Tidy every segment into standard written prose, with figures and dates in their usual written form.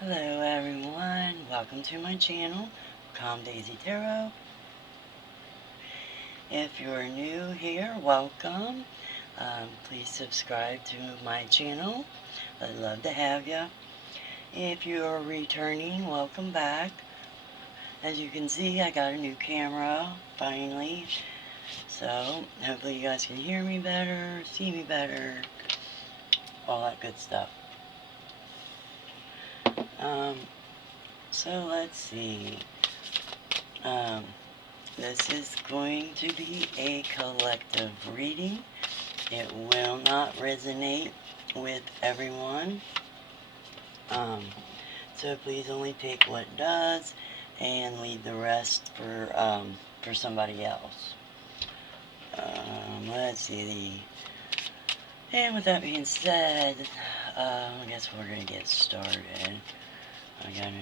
Hello everyone, welcome to my channel, Calm Daisy Tarot. If you're new here, welcome. Please subscribe to my channel. I'd love to have you. If you are returning, welcome back. As you can see, I got a new camera, finally. So, hopefully you guys can hear me better, see me better, all that good stuff. So let's see. This is going to be a collective reading. It will not resonate with everyone. So please only take what does and leave the rest for somebody else. Let's see. And with that being said, I guess we're going to get started. I got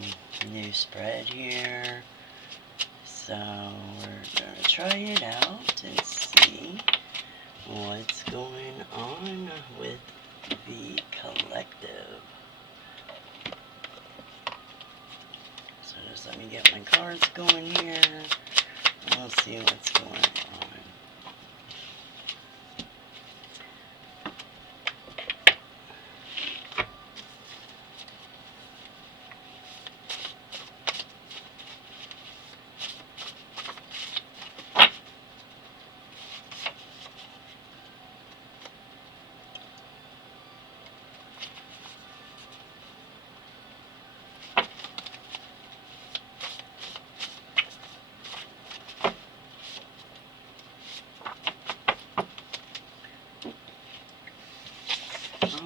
a new spread here. So we're going to try it out and see what's going on with the collective. So just let me get my cards going here. And we'll see what's going on.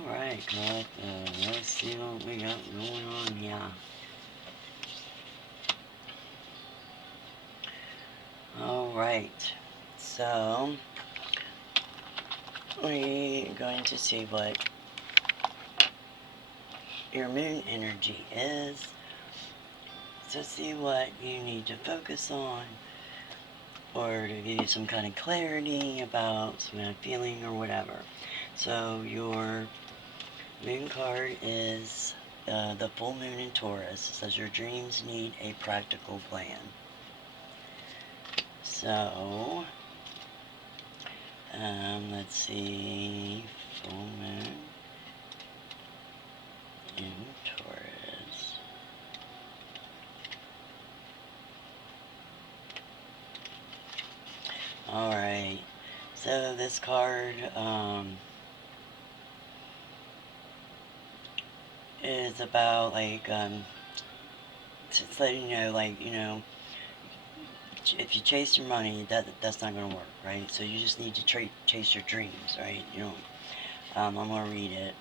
Alright, collective. Let's see what we got going on here. Alright, so we're going to see what your moon energy is, to see what you need to focus on, or to give you some kind of clarity about some kind of feeling or whatever. So your moon card is the full moon in Taurus. It says your dreams need a practical plan. So, let's see, full moon in Taurus. Alright, so this card, is about, like, it's letting you know, like, you know, if you chase your money, that's not going to work, right? So you just need to chase your dreams, right? You know, I'm going to read it.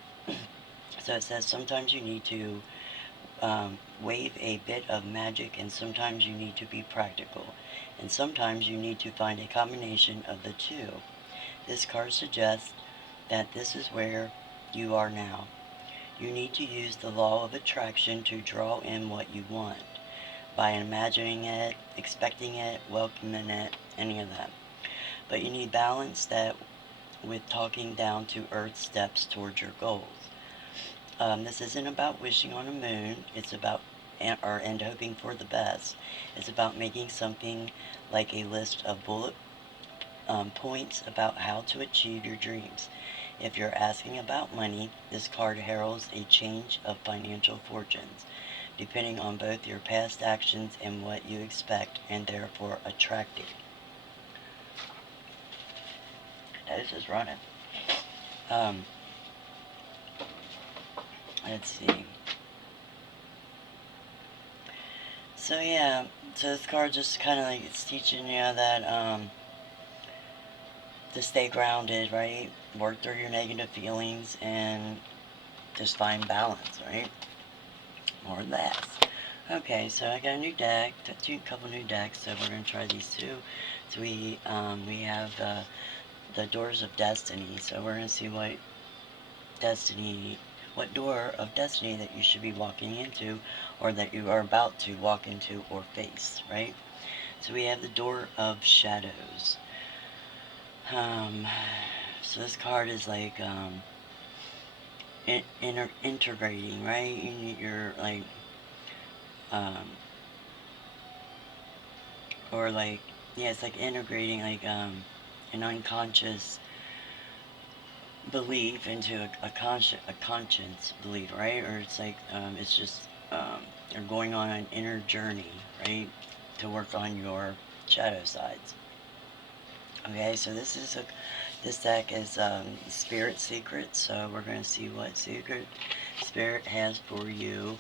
So it says, sometimes you need to wave a bit of magic, and sometimes you need to be practical, and sometimes you need to find a combination of the two. This card suggests that this is where you are now. You need to use the law of attraction to draw in what you want, by imagining it, expecting it, welcoming it, any of that. But you need balance that with talking down to earth steps towards your goals. This isn't about wishing on a moon. It's about and hoping for the best. It's about making something like a list of bullet points about how to achieve your dreams. If you're asking about money, this card heralds a change of financial fortunes, depending on both your past actions and what you expect, and therefore attracting. This is running. Let's see. So yeah, so this card just kind of like, it's teaching you that, to stay grounded, right? Work through your negative feelings and just find balance, right? More or less. Okay, so I got a new deck, a couple new decks, so we're going to try these two. So we have the Doors of Destiny, so we're going to see what door of destiny that you should be walking into, or that you are about to walk into or face, right? So we have the Door of Shadows. So this card is like integrating, right? You're like um, or like, yeah, it's like integrating like an unconscious belief into a conscience belief, right? Or it's like it's just you're going on an inner journey, right, to work on your shadow sides. Okay, so this deck is Spirit Secret. So we're going to see what secret Spirit has for you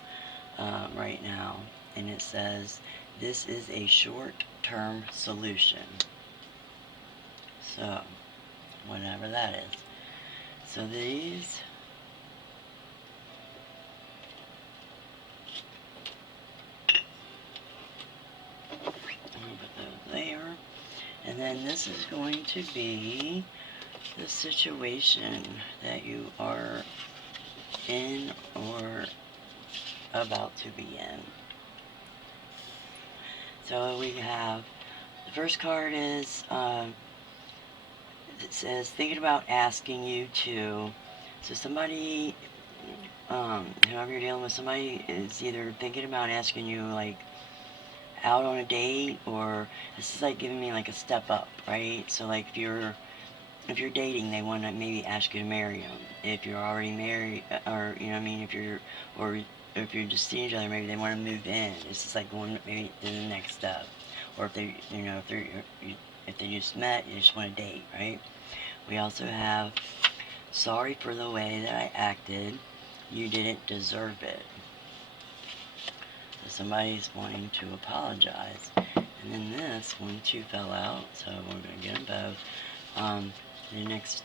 right now, and it says this is a short-term solution. So whatever that is. So these I'm going to put those there. And then this is going to be the situation that you are in or about to be in. So we have, the first card is, it says, thinking about asking you to, so somebody, whoever you're dealing with, somebody is either thinking about asking you, like, out on a date, or this is like giving me like a step up, right? So like if you're dating, they want to maybe ask you to marry them. If you're already married, or you know what I mean, or if you're just seeing each other, maybe they want to move in. It's just like going maybe to the next step. Or if they, you know, if they just met, you just want to date, right? We also have, sorry for the way that I acted. You didn't deserve it. So somebody's wanting to apologize. And then this, 1, 2 fell out, so we're going to get them both. The next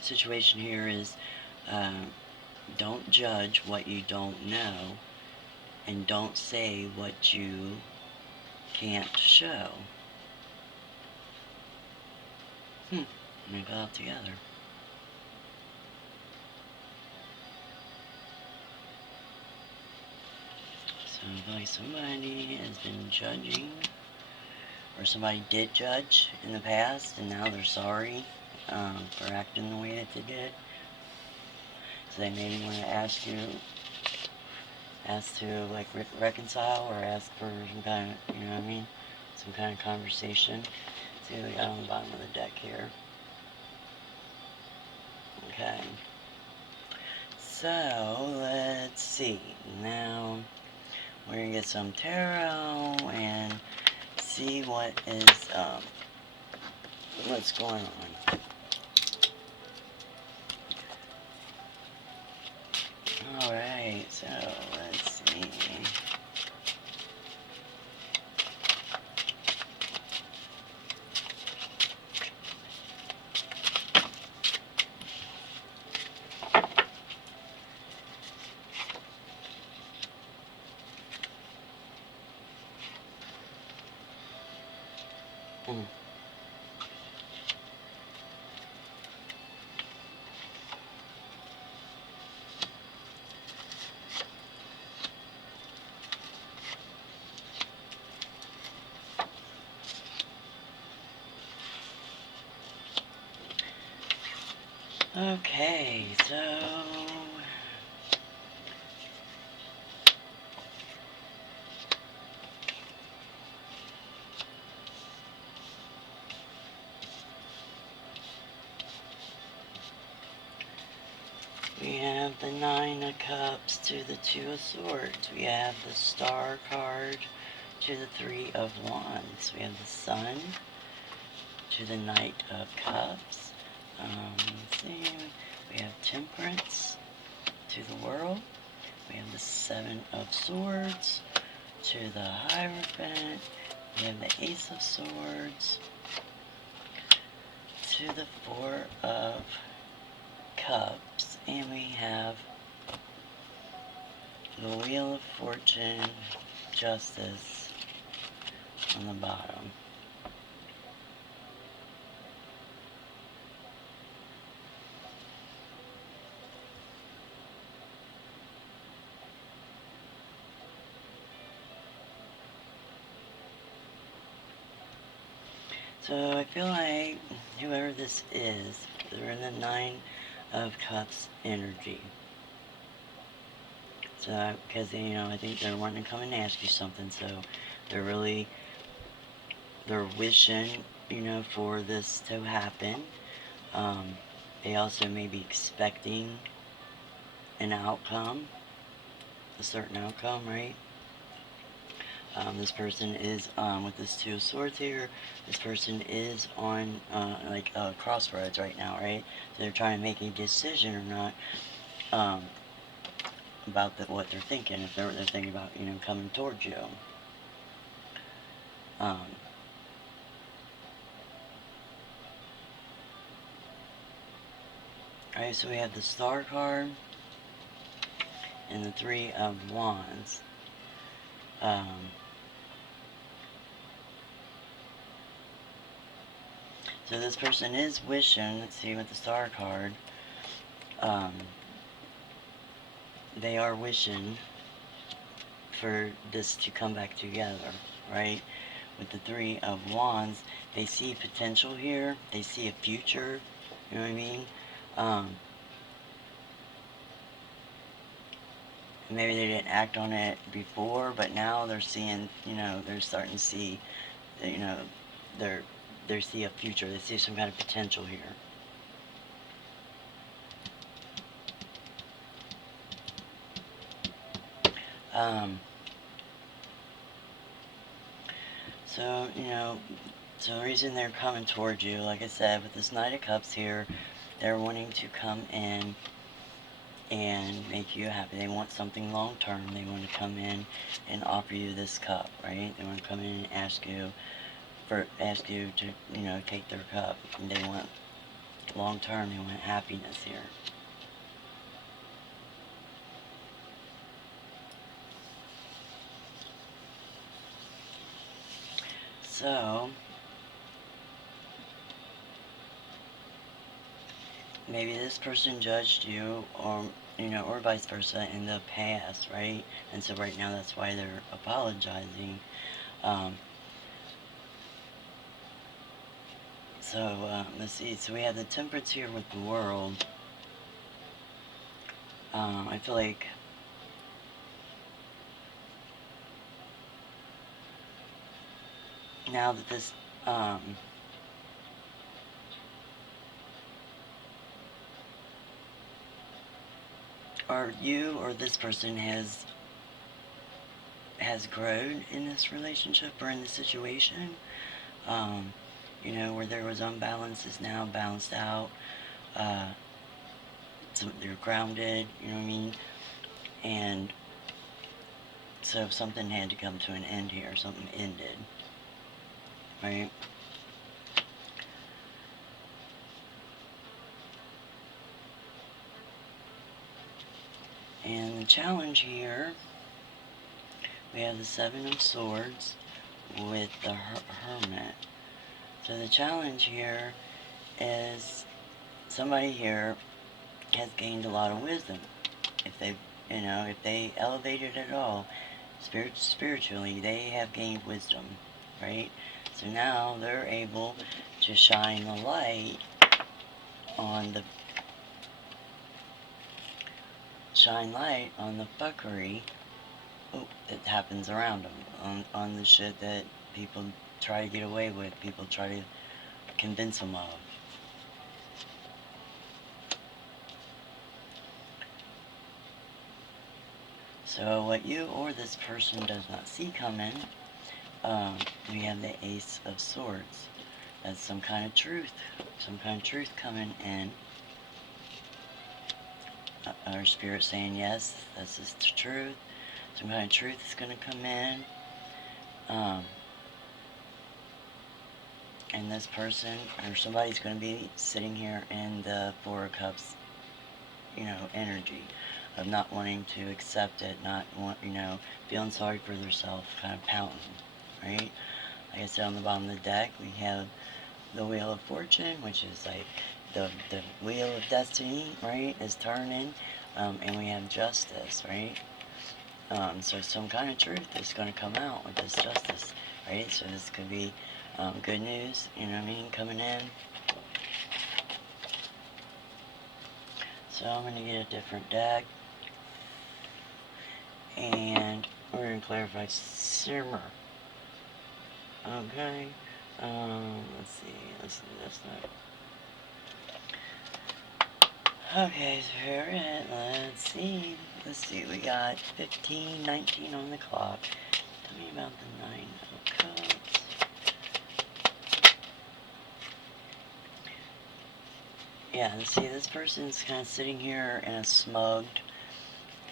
situation here is don't judge what you don't know, and don't say what you can't show. Let me put it together. So like somebody has been judging, or somebody did judge in the past, and now they're sorry for acting the way that they did. So they maybe want to ask to like reconcile, or ask for some kind of, you know what I mean, some kind of conversation. See what we got on the bottom of the deck here. Okay. So let's see. Now we're gonna get some tarot and see what is what's going on. Alright, so let's see. Okay, so we have the 9 of Cups to the 2 of Swords. We have the Star card to the 3 of Wands. We have the Sun to the Knight of Cups. Let's see. We have Temperance to the World. We have the 7 of Swords to the Hierophant. We have the Ace of Swords to the 4 of Cups. And we have the Wheel of Fortune, Justice on the bottom. So I feel like whoever this is, they're in the 9 of Cups energy. So, because, I think they're wanting to come and ask you something, so they're they're wishing, for this to happen. They also may be expecting an outcome, a certain outcome, right? This person is, with this Two of Swords here, this person is on, like, crossroads right now, right? So they're trying to make a decision or not, about what they're thinking, if they're thinking about, coming towards you. Alright, so we have the Star card and the Three of Wands. So this person is wishing, let's see with the Star card, they are wishing for this to come back together, right? With the Three of Wands, they see potential here, they see a future, you know what I mean? Maybe they didn't act on it before, but now they're seeing, they're starting to see, they see a future, they see some kind of potential here. So, so the reason they're coming towards you, like I said, with this Knight of Cups here, they're wanting to come in and make you happy. They want something long term. They want to come in and offer you this cup, right? They want to come in and ask you to, take their cup. And they want long term, they want happiness here. So, maybe this person judged you, or, or vice versa in the past, right? And so right now that's why they're apologizing. Let's see. So we have the Temperance here with the World. I feel like now that this, or you or this person has grown in this relationship or in this situation, where there was unbalance is now balanced out. So you're grounded, you know what I mean? And so something had to come to an end here, something ended, right? And the challenge here, we have the Seven of Swords with the Hermit. So the challenge here is somebody here has gained a lot of wisdom. If they elevated at all, spiritually, they have gained wisdom, right? So now they're able to shine the light on the fuckery that happens around them, on the shit that people try to get away with, people try to convince them of. So what you or this person does not see coming, we have the Ace of Swords. That's some kind of truth coming in. Our spirit saying, yes, this is the truth. Some kind of truth is going to come in. And this person, or somebody's going to be sitting here in the Four of Cups, energy of not wanting to accept it, not feeling sorry for themselves, kind of pouting, right? Like I said, on the bottom of the deck, we have the Wheel of Fortune, which is like the Wheel of Destiny, right, is turning, and we have Justice, right? So some kind of truth is going to come out with this Justice, right? So this could be good news, coming in. So I'm going to get a different deck. And we're going to clarify simmer. Okay. Let's see. That's not. Okay, so here it is. Let's see. We got 15, 19 on the clock. Tell me about the 9 of Cups. Yeah, see, this person's kind of sitting here in a smugged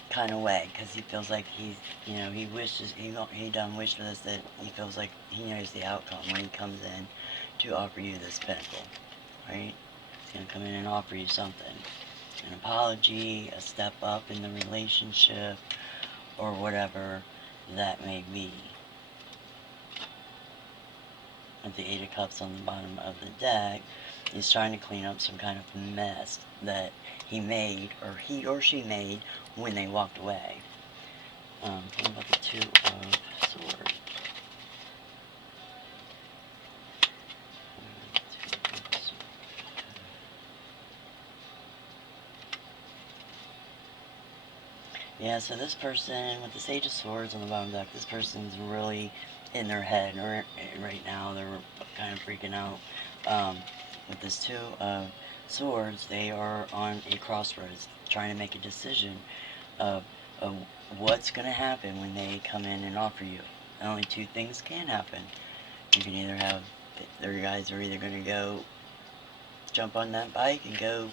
kind of way because he feels like he's, he wishes, he done wished for this, that he feels like he knows the outcome when he comes in to offer you this pinnacle, right? He's going to come in and offer you something. An apology, a step up in the relationship, or whatever that may be. With the 8 of Cups on the bottom of the deck, he's trying to clean up some kind of mess that he made, or he or she made, when they walked away. What about the 2 of Swords? Yeah, so this person, with the Sage of Swords on the bottom deck, this person's really in their head right now. They're kind of freaking out. With this 2 of Swords, they are on a crossroads, trying to make a decision of what's going to happen when they come in and offer you. And only 2 things can happen. You can either have, their guys are either going to go jump on that bike and go,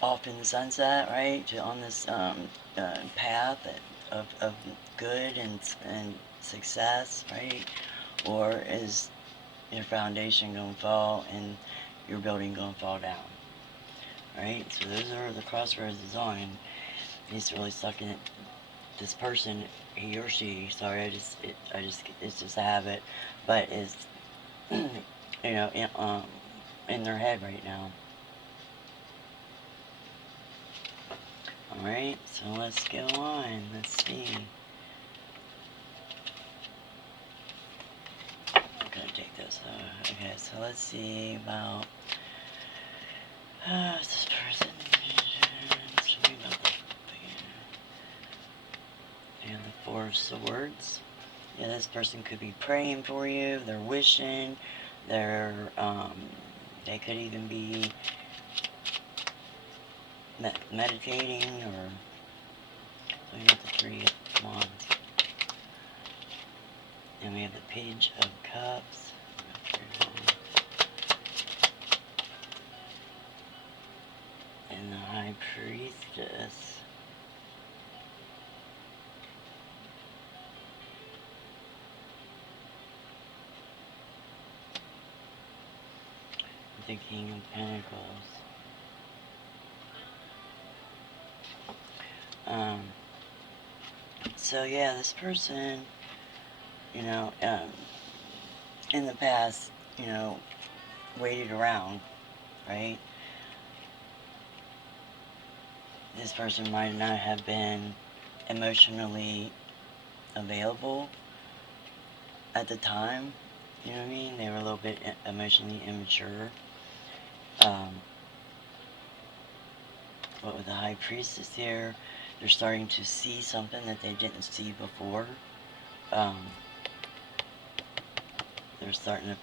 off in the sunset, right, on this path of good and success, right? Or is your foundation going to fall and your building going to fall down, right? So those are the crossroads he's on, and he's really stuck in it. This person, he or she, sorry, it's just a habit, but is, in their head right now. Alright, so let's go on. Let's see. I'm gonna take this. Okay, so let's see about this person. Show me about the 4 of Swords. Yeah, this person could be praying for you. They're wishing. They could even be meditating, or we got the 3 of Wands. And we have the Page of Cups. And the High Priestess. The King of Pentacles. So yeah, this person, in the past, waited around, right? This person might not have been emotionally available at the time, you know what I mean? They were a little bit emotionally immature. But with the High Priestess here, they're starting to see something that they didn't see before. They're starting to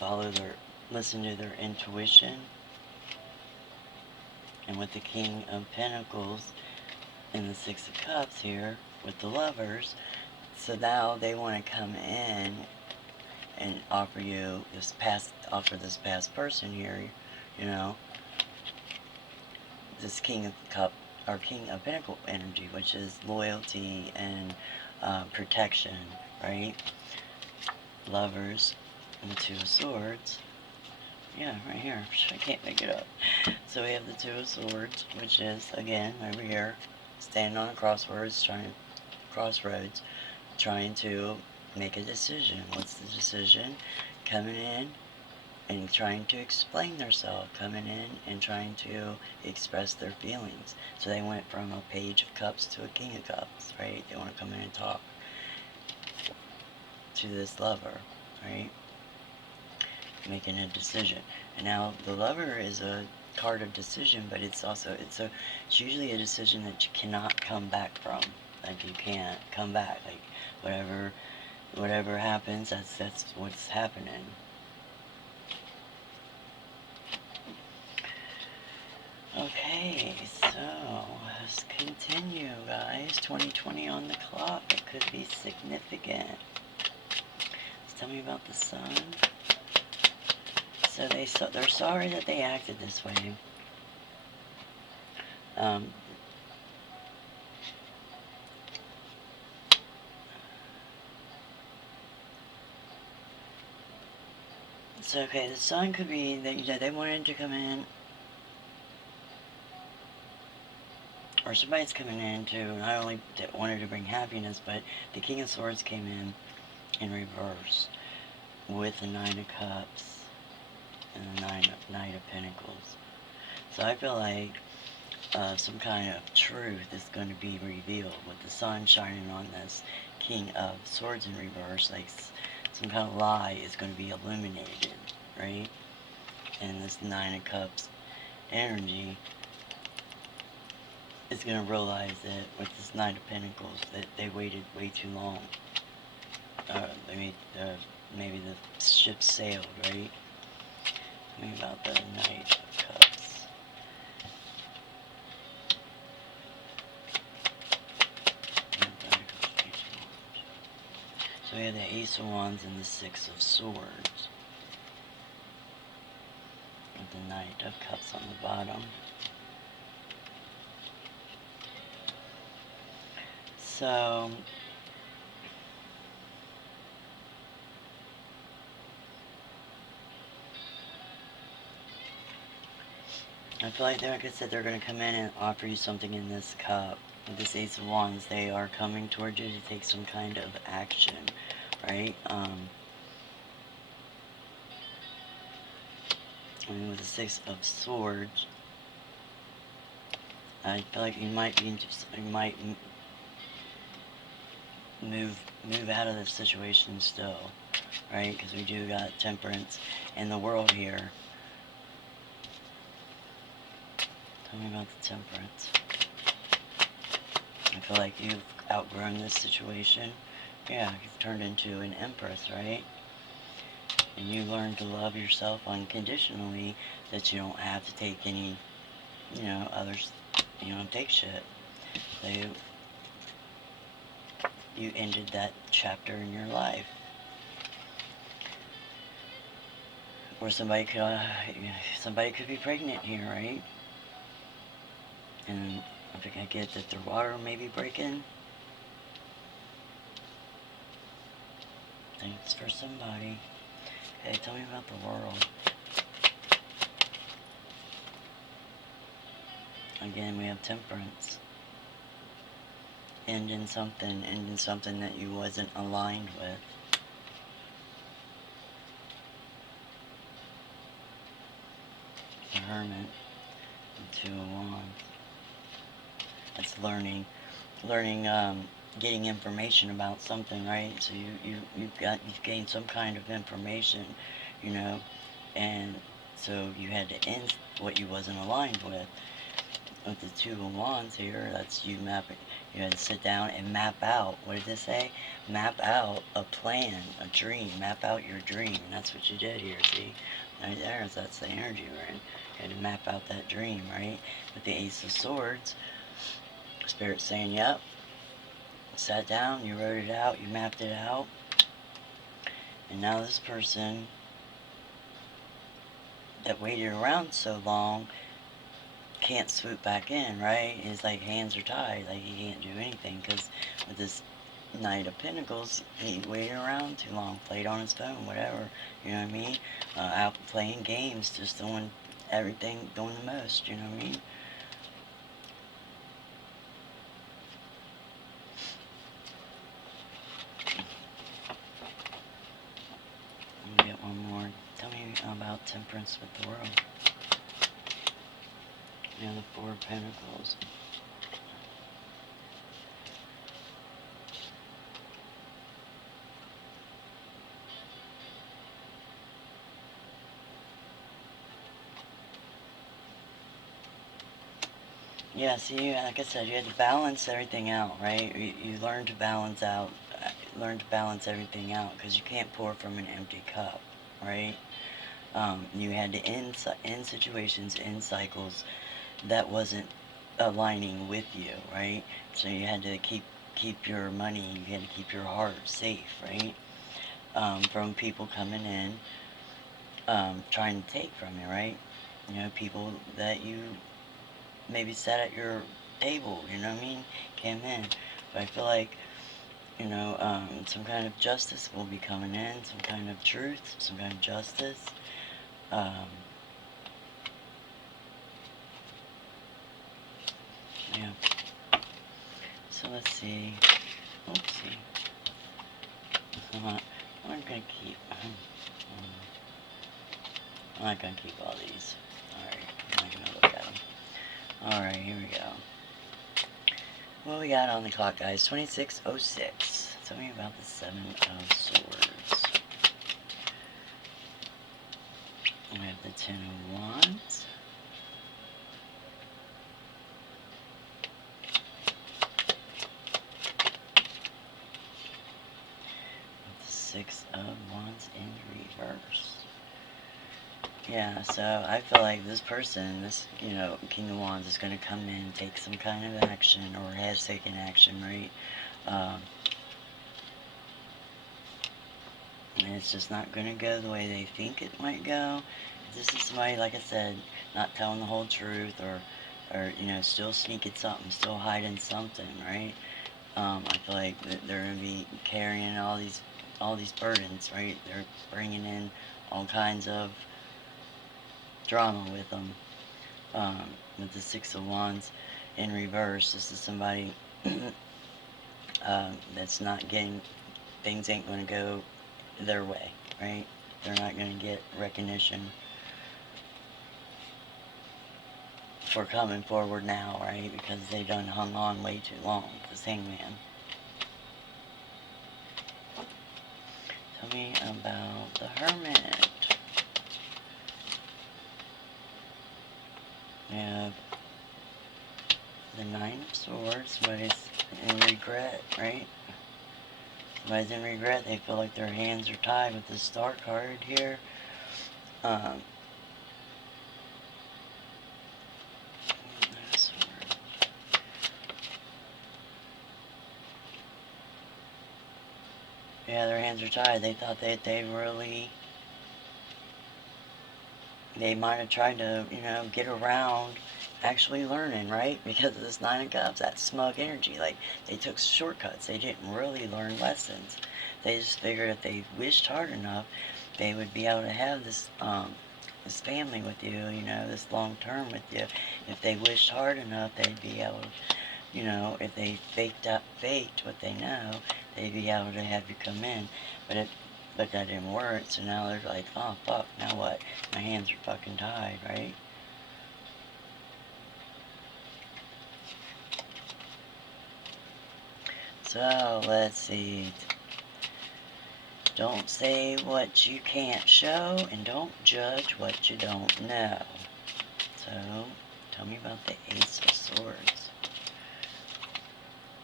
listen to their intuition. And with the King of Pentacles and the 6 of Cups here, with the Lovers, so now they want to come in and offer this past person here, this King of King of Pentacle energy, which is loyalty and protection, right? Lovers and the 2 of Swords. Yeah, right here. I can't make it up. So we have the 2 of Swords, which is, again, over here, standing on a crossroads, trying to make a decision. What's the decision? Coming in and trying to explain themselves, coming in and trying to express their feelings. So they went from a Page of Cups to a King of Cups, right? They want to come in and talk to this lover, right? Making a decision. And now the Lover is card of decision, but it's also, it's usually a decision that you cannot come back from. Like, you can't come back. Like, whatever happens, that's what's happening. Okay, so let's continue, guys. 2020 on the clock. It could be significant. Tell me about the sun. So they're sorry that they acted this way. So okay, the sun could be that they wanted to come in, or somebody's coming in to not only wanted to bring happiness, but the King of Swords came in reverse with the Nine of Cups and the Knight of Pentacles. So I feel like some kind of truth is going to be revealed with the sun shining on this King of Swords in reverse. Like some kind of lie is going to be illuminated, right? And this Nine of Cups energy is going to realize that with this Knight of Pentacles that they waited way too long. Maybe the ship sailed, right? Tell me about the Knight of Cups. So we have the Ace of Wands and the Six of Swords. With the Knight of Cups on the bottom. So I feel like, like I said, they're going to come in and offer you something in this cup. With this Ace of Wands, they are coming towards you to take some kind of action, right? And with the Six of Swords, I feel like you might move out of the situation still, right? Because we do got Temperance in the World here. Tell me about the Temperance. I feel like you've outgrown this situation. Yeah, you've turned into an Empress, right? And you learn to love yourself unconditionally, that you don't have to take any, others, take shit. You ended that chapter in your life. Or somebody could be pregnant here, right? And I think I get that their water may be breaking. I think it's for somebody. Okay, tell me about the world. Again, we have Temperance. Ending something that you wasn't aligned with. The Hermit. The Two of Wands. That's learning, getting information about something, right? So you've gained some kind of information, and so you had to end what you wasn't aligned with. With the Two of Wands here, that's you mapping. You had to sit down and map out. What did this say? Map out a plan, a dream. Map out your dream. And that's what you did here, see? Right there, that's the energy we're in. You had to map out that dream, right? With the Ace of Swords, Spirit's saying, yep. Sat down, you wrote it out, you mapped it out. And now this person that waited around so long can't swoop back in, right? His hands are tied, like he can't do anything, because with this Knight of Pentacles, he waited around too long, played on his phone, whatever, you know what I mean? Out playing games, just doing everything, doing the most, you know what I mean? Let me get one more. Tell me about Temperance with the world. The Four of Pentacles. Yeah, see, like I said, you had to balance everything out, right? You learn to balance out, learn to balance everything out, because you can't pour from an empty cup, right? You had to end situations, end cycles that wasn't aligning with you, right? So you had to keep your money, you had to keep your heart safe, right? From people coming in, trying to take from you, right? You know, people that you maybe sat at your table, you know what I mean? Came in. But I feel like, you know, some kind of justice will be coming in, some kind of truth, some kind of justice. Um, yeah. So let's see. Oopsie. I'm gonna keep. I'm not gonna keep all these. Alright, I'm not gonna look at them. Alright, here we go. What we got on the clock, guys? 26:06. Tell me about the Seven of Swords. We have the Ten of Wands. The Six of Wands in reverse. Yeah, so I feel like this person, this, you know, King of Wands is going to come in, take some kind of action, or has taken action, right? And it's just not going to go the way they think it might go. This is somebody, like I said, not telling the whole truth, or you know, still sneaking something, still hiding something, right? I feel like they're going to be carrying all these burdens, right? They're bringing in all kinds of drama with them. With the Six of Wands in reverse, this is somebody that's not getting, things ain't going to go their way, right? They're not going to get recognition for coming forward now, right? Because they done hung on way too long, the Hangman. Tell me about the Hermit. We have the Nine of Swords. Somebody's in regret, right? Somebody's in regret. They feel like their hands are tied with the Star card here. Yeah, their hands are tied. They thought that they might have tried to, you know, get around actually learning, right? Because of this Nine of Cups, that smug energy. Like, they took shortcuts. They didn't really learn lessons. They just figured if they wished hard enough, they would be able to have this family with you, you know, this long term with you. If they wished hard enough, they'd be able to, you know, if they faked what they know, they'd be able to have you come in. But that didn't work, so now they're like, oh fuck, now what? My hands are fucking tied, right? So, let's see. Don't say what you can't show, and don't judge what you don't know. So, tell me about the Ace of Swords.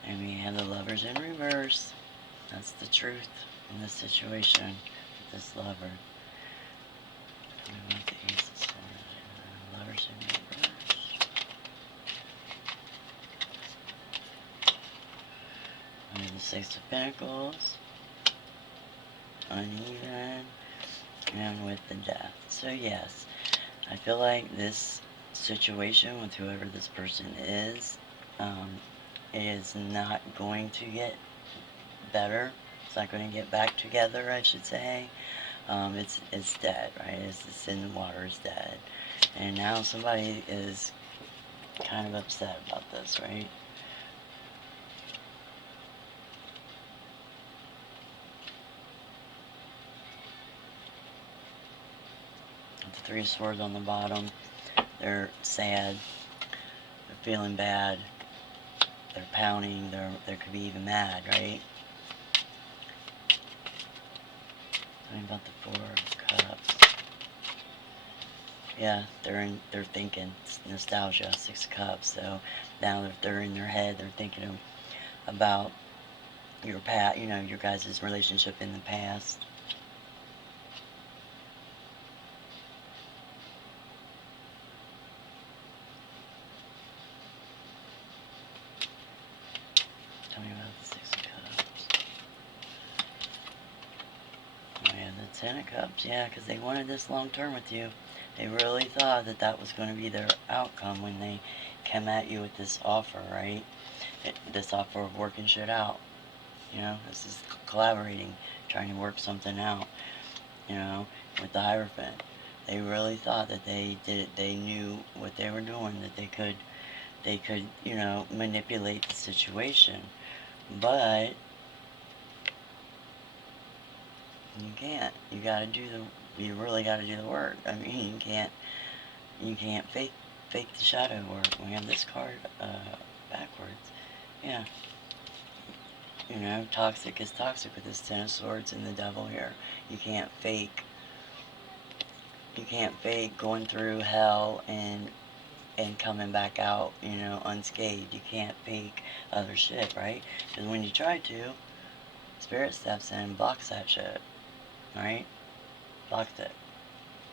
And we have the Lovers in reverse. That's the truth in this situation with this lover. Tell me about the Ace of Swords. Lovers in reverse. And the Six of Pentacles. Uneven. And with the Death. So yes, I feel like this situation with whoever this person is not going to get better. It's not going to get back together, I should say. It's dead, right? It's in the water, it's dead. And now somebody is kind of upset about this, right? With the Three of Swords on the bottom, they're sad, they're feeling bad, they're pounding, they could be even mad, right? Tell me about the Four of Cups. Yeah, they're thinking it's nostalgia, 6 of Cups. So now that they're in their head, they're thinking about your past, your guys' relationship in the past. Tell me about the 6 of Cups. Oh yeah, the 10 of Cups. Yeah, because they wanted this long term with you. They really thought that that was going to be their outcome when they came at you with this offer, right? This offer of working shit out. This is collaborating, trying to work something out, you know, with the Hierophant. They really thought that they knew what they were doing, that they could, manipulate the situation. But you can't. You really gotta do the work. I mean, you can't fake the shadow work. We have this card, backwards. Yeah. Toxic is toxic with this 10 of Swords and the Devil here. You can't fake you can't fake going through hell and coming back out, unscathed. You can't fake other shit, right? Because when you try to, Spirit steps in and blocks that shit, right? Blocks it.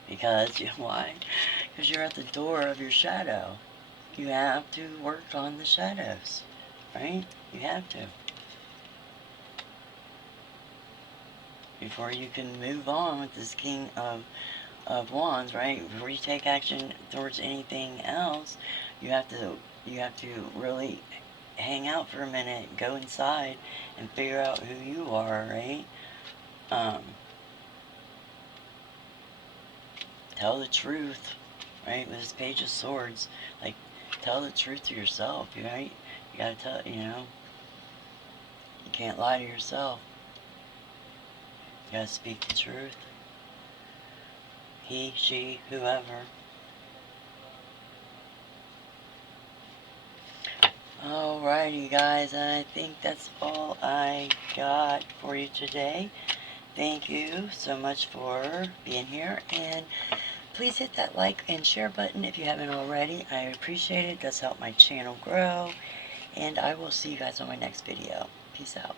Because, why? Because you're at the door of your shadow. You have to work on the shadows, right? You have to. Before you can move on with this King of Wands, right? Before you take action towards anything else, you have to really hang out for a minute, go inside, and figure out who you are, right? Um, Tell the truth, right? With this Page of Swords, like, tell the truth to yourself, right? You gotta tell, you can't lie to yourself. You gotta speak the truth. He, she, whoever. Alrighty, guys, I think that's all I got for you today. Thank you so much for being here, and please hit that like and share button if you haven't already. I appreciate it. It does help my channel grow, and I will see you guys on my next video. Peace out.